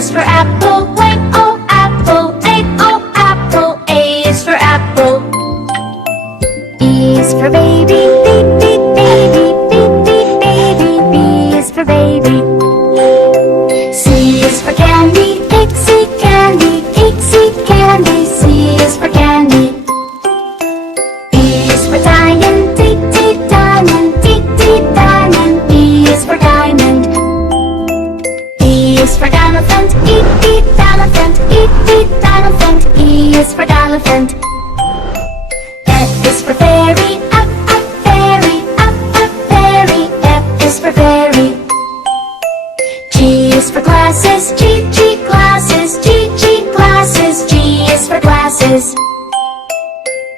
is for apple. A-O, apple. A-O, apple. A is for apple. B is for baby. B, B, baby. B, B, baby. B is for baby. C is for candy. C, candy. C, candy. C is for candy. D is for diamond. D, D, diamond. D, D, diamond. D is for diamond. E is for elephant. E, E, elephant. E, E, elephant. E is for elephant. F is for fairy. F, F, fairy. F, F, fairy. F is for fairy. G is for glasses. G, G, glasses. G, G, glasses. G is for glasses.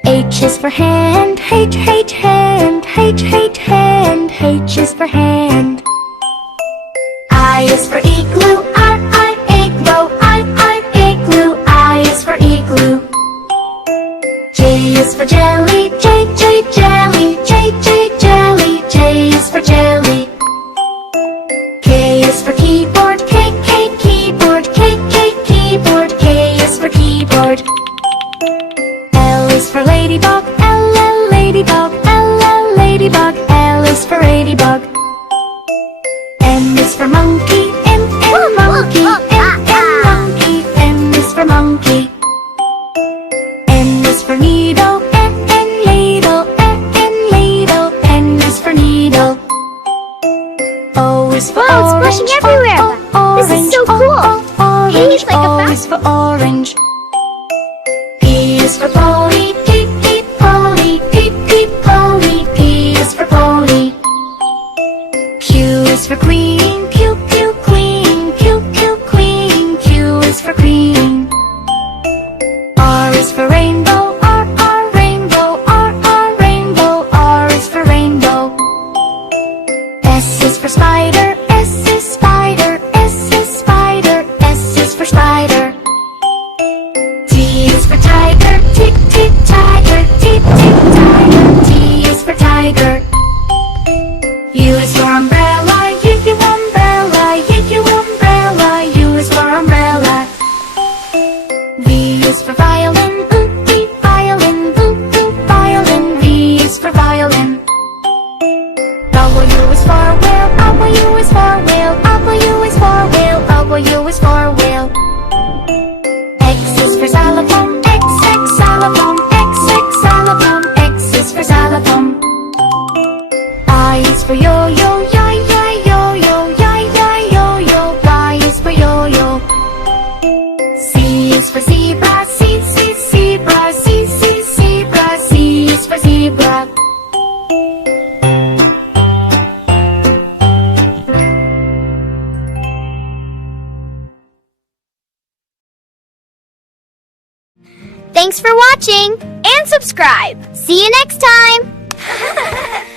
H is for hand. H, H, hand. H, H, hand. H is for hand. I is for igloo. I, igloo. I, igloo. I is for igloo. J is for jelly. J, J, jelly. J, J, jelly. J is for jelly. K is for keyboard. K, K, keyboard. K, K, keyboard. K is for keyboard. L is for ladybug. L, L, ladybug. L, L, ladybug. L is for ladybug. M is for monkey. M, M, monkey. M, M, monkey. M is for monkey. N is for needle. N, N, needle. N, N, needle. N is for needle. O is for Wow, it's orange. splashing everywhere. Orange. This is so cool. Orange. Hey, it's like a O fountain. is for orange. P is for pony. P, P, pony. P, P, pony. P is for pony. Q is for queen. Q, Q, queen. Q, Q, queen. Q is for queen. R is for rainbow. R, R, rainbow. R, R, rainbow. R is for rainbow. S is for spider. S is spider. S is spider. S is for spider. T is for tiger. T, T, tiger. T, T, tiger. T is for tiger. U is for umbrella. U, U, umbrella. U, U, umbrella. U is for umbrella. V is for violin. V, V, violin. V, V, violin. V is for violin. W is for whale. W is for whale. W is for whale. W is for whale. X is for xylophone. X, X, xylophone. X, X, xylophone. X is for xylophone. I is for yo-yo. Y, Y, yo-yo. Y, Y, yo-yo. Y is for yo-yo. C is for zebra. C, C, zebra. C, C, zebra. C is for zebra. Thanks for watching and subscribe. See you next time.